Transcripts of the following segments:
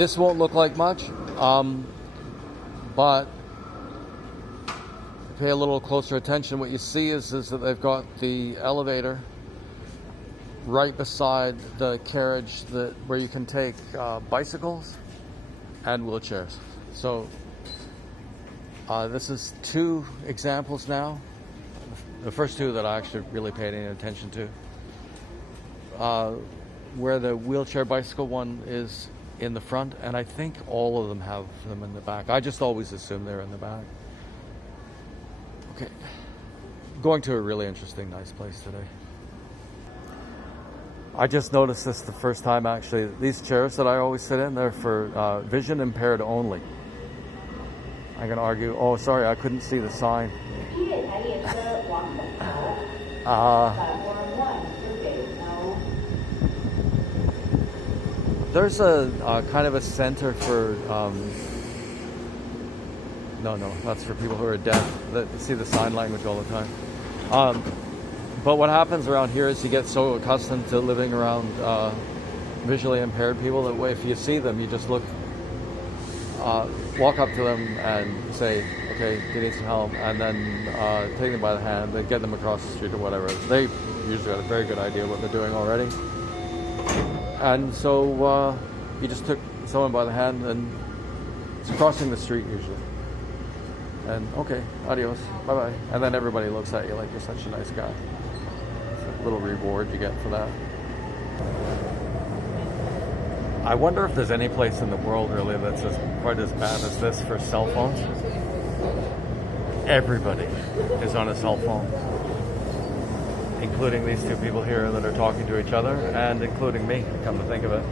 This won't look like much, but pay a little closer attention. What you see is that they've got the elevator right beside the carriage where you can take bicycles and wheelchairs. So this is 2 examples now. The first 2 that I actually really paid any attention to. Where the wheelchair bicycle one is in the front, and I think all of them have them in the back. I just always assume they're in the back. Okay, going to a really interesting, nice place today. I just noticed this the first time actually. These chairs that I always sit in, they're for vision impaired only. I'm gonna argue, oh sorry, I couldn't see the sign. There's a kind of a center for, no, that's for people who are deaf, that see the sign language all the time. But what happens around here is you get so accustomed to living around visually impaired people that if you see them, you just walk up to them and say, okay, do you need some help? And then take them by the hand, then get them across the street or whatever. They usually have a very good idea what they're doing already. And so you just took someone by the hand and it's crossing the street usually. And okay, adios, bye-bye. And then everybody looks at you like you're such a nice guy. It's a little reward you get for that. I wonder if there's any place in the world really that's quite as bad as this for cell phones. Everybody is on a cell phone, including these 2 people here that are talking to each other, and including me, come to think of it.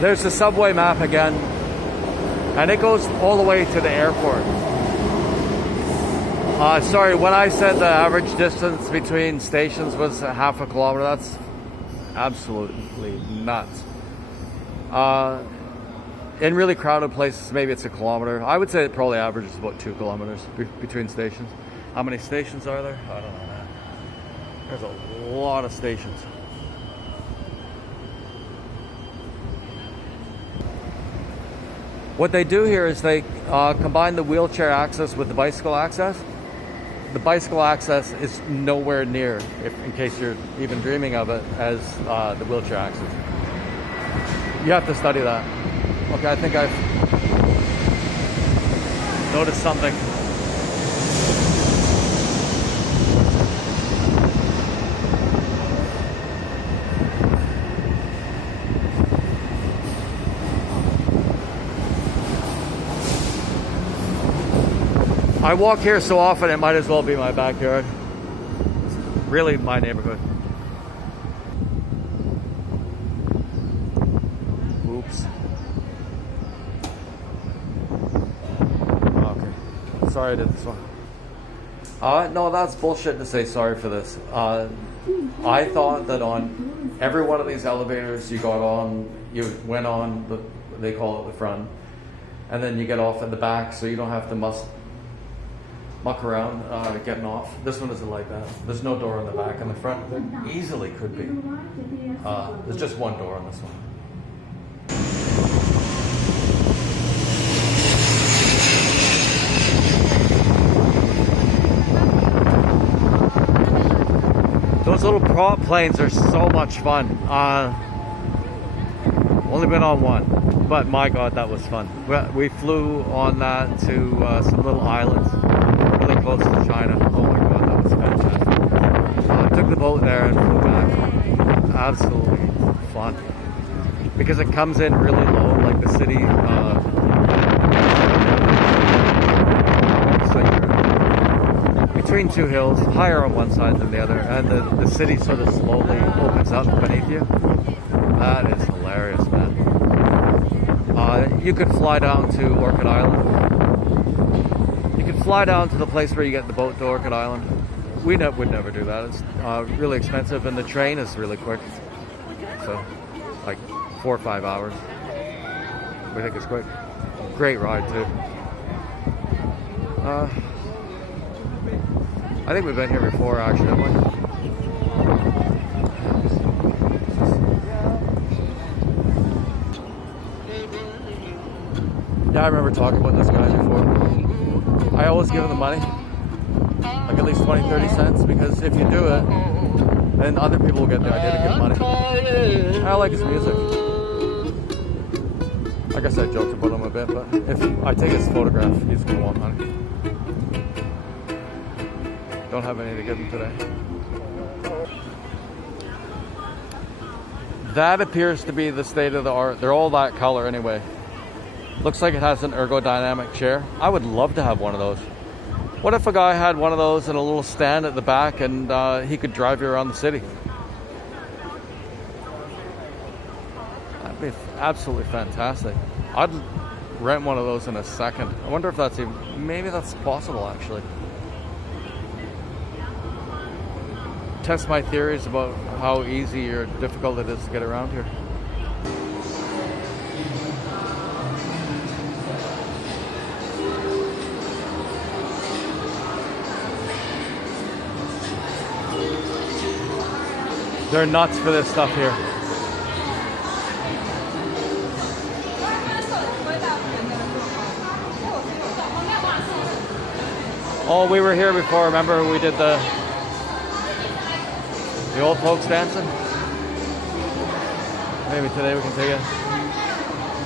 There's the subway map again, and it goes all the way to the airport. Sorry, when I said the average distance between stations was half a kilometer, that's absolutely nuts. In really crowded places, maybe it's a kilometer. I would say it probably averages about 2 kilometers between stations. How many stations are there? I don't know, man. There's a lot of stations. What they do here is they combine the wheelchair access with the bicycle access. The bicycle access is nowhere near, in case you're even dreaming of it, as the wheelchair access. You have to study that. Okay, I think I've noticed something. I walk here so often it might as well be my backyard. It's really my neighborhood. Oops. Okay. Sorry I did this one. No, that's bullshit to say sorry for this. I thought that on every one of these elevators you went on, they call it the front, and then you get off at the back so you don't have to muck around getting off. This one isn't like that. There's no door on the back. On the front, there easily could be. There's just one door on this one. Those little prop planes are so much fun. Only been on one, but my God, that was fun. We flew on that to some little islands really close to China. Oh my God, that was fantastic. Took the boat there and flew back. Absolutely fun. Because it comes in really low, like the city. So you're between 2 hills, higher on one side than the other, and the city sort of slowly opens up beneath you. That is hilarious, man. You could fly down to Orchid Island. You could fly down to the place where you get the boat to Orchid Island. We would never do that. It's really expensive, and the train is really quick. So, like 4 or 5 hours. We think it's quick. Great ride, too. I think we've been here before, actually, haven't we? Yeah, I remember talking about this guy before. I always give him the money, like at least 20, 30 cents, because if you do it, then other people will get the idea to give money. I like his music. I guess I joked about him a bit, but if I take his photograph, he's gonna want money. Don't have any to give him today. That appears to be the state of the art. They're all that color anyway. Looks like it has an ergodynamic chair. I would love to have one of those. What if a guy had one of those and a little stand at the back and he could drive you around the city? That'd be absolutely fantastic. I'd rent one of those in a second. I wonder if that's even, maybe that's possible actually. Test my theories about how easy or difficult it is to get around here. They're nuts for this stuff here. Oh, we were here before. Remember we did the old folks dancing? Maybe today we can take a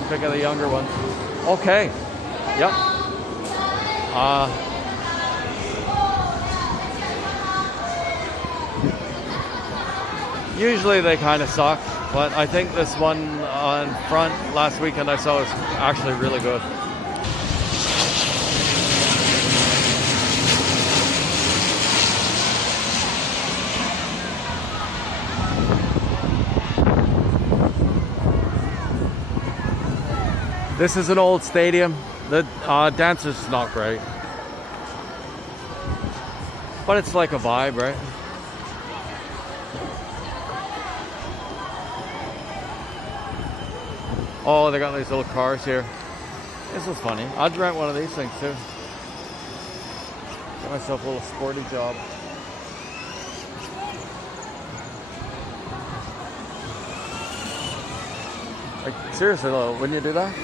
pick of the younger ones. Okay. Yep. Usually they kind of suck, but I think this one on front last weekend I saw was actually really good. This is an old stadium. The dancer's not great, but it's like a vibe, right? Oh, they got these little cars here. This is funny. I'd rent one of these things too. Get myself a little sporty job. Like, seriously though, wouldn't you do that?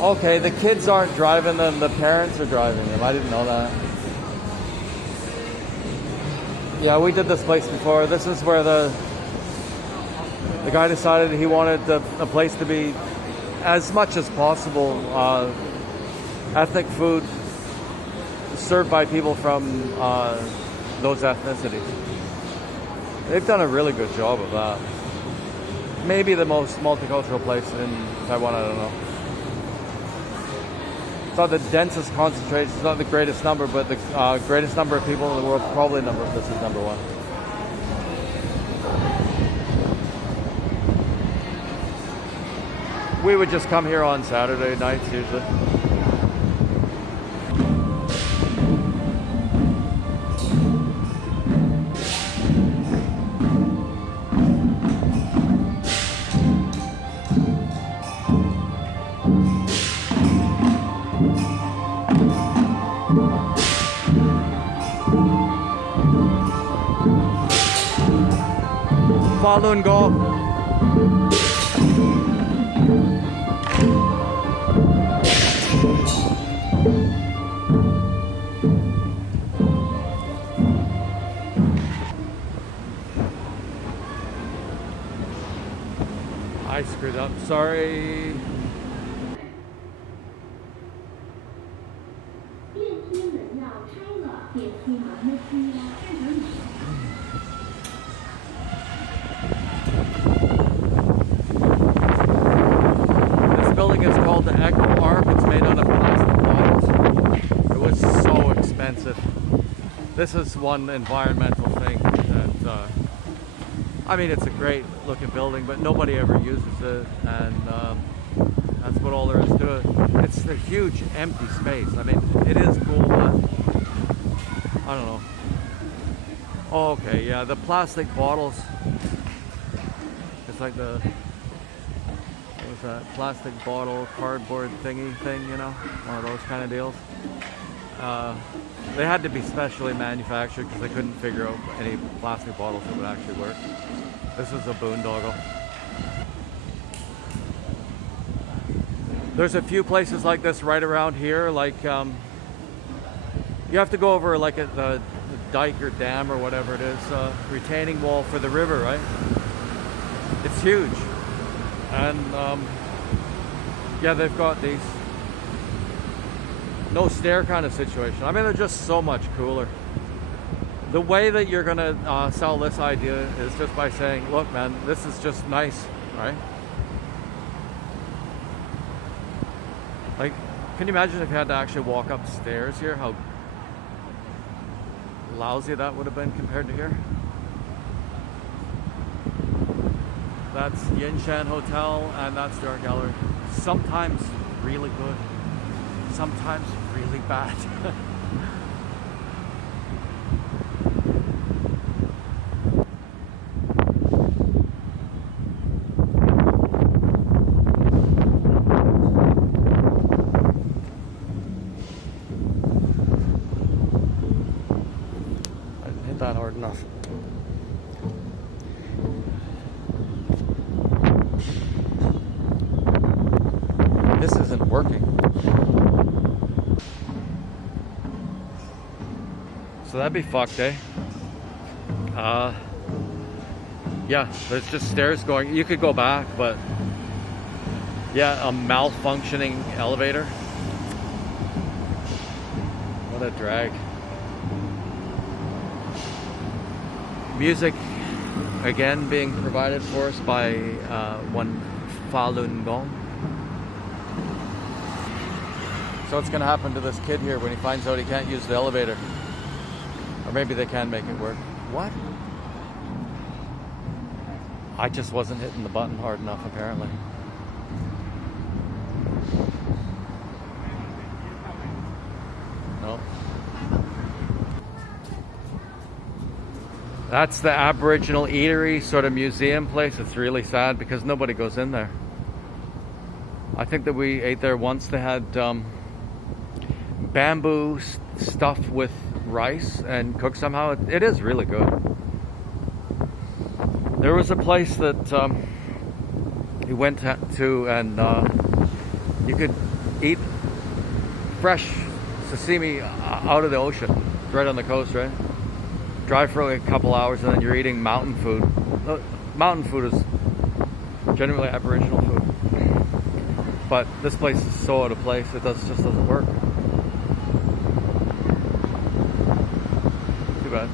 Okay, the kids aren't driving them, the parents are driving them. I didn't know that. Yeah, we did this place before. This is where the guy decided he wanted the place to be as much as possible ethnic food served by people from those ethnicities. They've done a really good job of that. Maybe the most multicultural place in Taiwan, I don't know. It's not the densest concentration, it's not the greatest number, but the greatest number of people in the world, probably this is number one. We would just come here on Saturday nights usually. Falun Gong. I screwed up, sorry. This is one environmental thing that, I mean, it's a great looking building, but nobody ever uses it, and that's what all there is to it. It's a huge empty space. I mean, it is cool, but I don't know. Oh, okay, yeah, the plastic bottles. It's like the, what was that, plastic bottle, cardboard thingy thing, you know? One of those kind of deals. They had to be specially manufactured because they couldn't figure out any plastic bottles that would actually work. This is a boondoggle. There's a few places like this right around here. Like you have to go over like the dike or dam or whatever it is, retaining wall for the river, right? It's huge, and yeah, they've got these. No stair kind of situation. I mean, they're just so much cooler. The way that you're gonna sell this idea is just by saying, look man, this is just nice, right? Like, can you imagine if you had to actually walk upstairs here, how lousy that would have been compared to here? That's Shan Hotel, and that's the art gallery. Sometimes really good, sometimes really bad. I didn't hit that hard enough. This isn't working. So that'd be fucked, eh? Yeah, there's just stairs going. You could go back, but yeah, a malfunctioning elevator. What a drag. Music again being provided for us by one Falun Gong. So what's going to happen to this kid here when he finds out he can't use the elevator? Or maybe they can make it work. What? I just wasn't hitting the button hard enough, apparently. No. That's the Aboriginal eatery sort of museum place. It's really sad because nobody goes in there. I think that we ate there once. They had bamboo stuffed with rice and cooked somehow. It is really good. There was a place that we went to, and you could eat fresh sashimi out of the ocean. It's right on the coast, right? Drive for like a couple hours and then you're eating mountain food. Mountain food is generally Aboriginal food. But this place is so out of place, it just doesn't work. Too bad.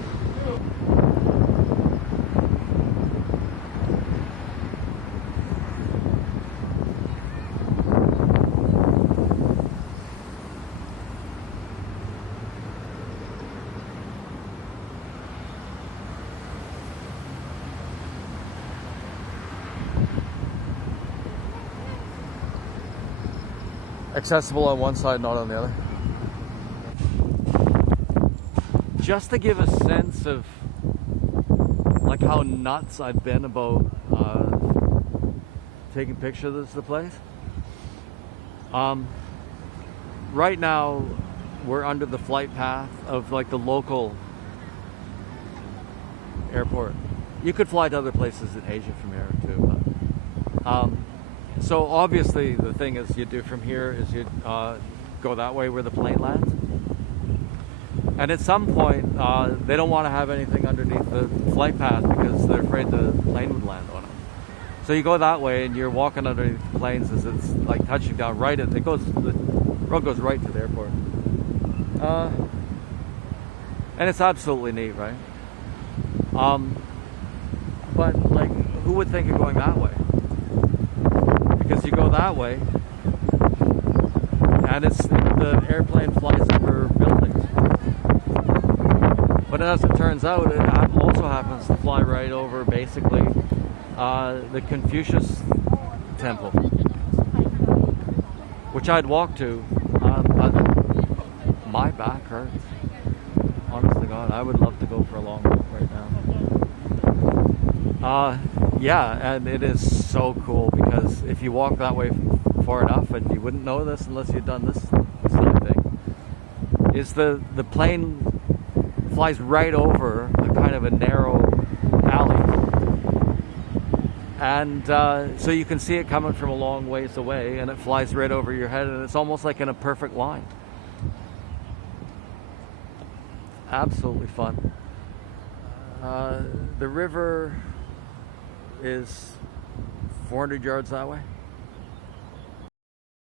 Accessible on one side, not on the other. Just to give a sense of like how nuts I've been about taking pictures of the place. Right now we're under the flight path of like the local airport. You could fly to other places in Asia from here too, but so obviously the thing is you do from here is you go that way where the plane lands. And at some point, they don't want to have anything underneath the flight path because they're afraid the plane would land on it. So you go that way and you're walking underneath the planes as it's like touching down right at, the road goes right to the airport. And it's absolutely neat, right? But like, who would think of going that way? Because you go that way, and the airplane flies over buildings. But as it turns out, it also happens to fly right over basically the Confucius temple, which I'd walk to, but my back hurts. Honest to God, I would love to go for a long walk right now. Yeah, and it is so cool because if you walk that way far enough, and you wouldn't know this unless you'd done this silly thing, is the plane flies right over a kind of a narrow alley. And so you can see it coming from a long ways away, and it flies right over your head, and it's almost like in a perfect line. Absolutely fun. The river is 400 yards that way.